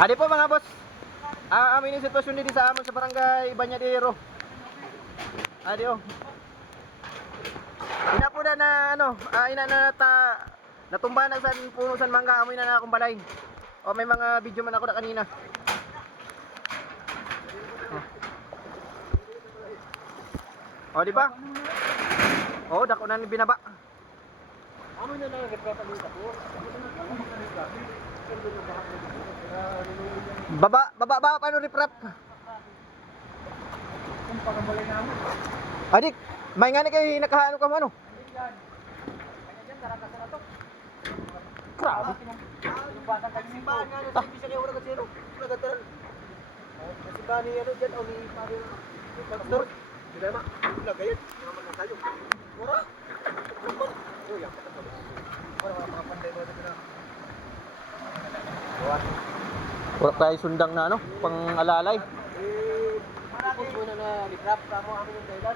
Adi po mga boss. Amin yung sitwasyon dito sa amon sa barangay Banyadero. Adi oh. Ina po na ano, ina na natumba na sa puno san mangga amoy na akong balay. O may mga video man ako na kanina. O di ba? O dako na ni binaba. Amoy na lang reprapa dito po. Baba paano riprap? Kung pagkabalay namin. Adik, may nga ni kay nakaano ka mo ano? Kanya dyan, karakasan na to. Grabe. Yung batang kagsimbahan nga na bisa kayo ura kasi ano. Nagataran. Kasimbahan ni ano dyan o ni Pari. Pastor. Hindi ma. Wala kayo. Hindi naman na tayo. Ura. Oh, yan. Wala mga panday mo dito na. Wala tayo sundang na ano, pang alalay. Tapos muna na likrap ka mo amin yung dahilan.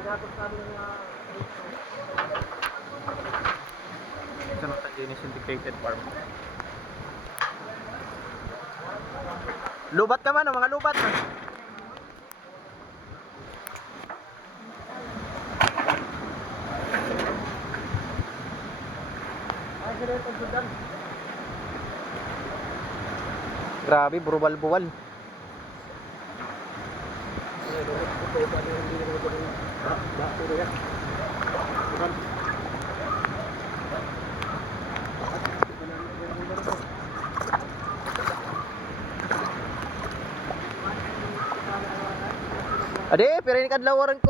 Pinapos namin ng Ito na tayo Guinness Integrated Farm. Lubat ka man, mga lubat. Grabe, burubal-buwal. Ade, pero ini kadlawaran ko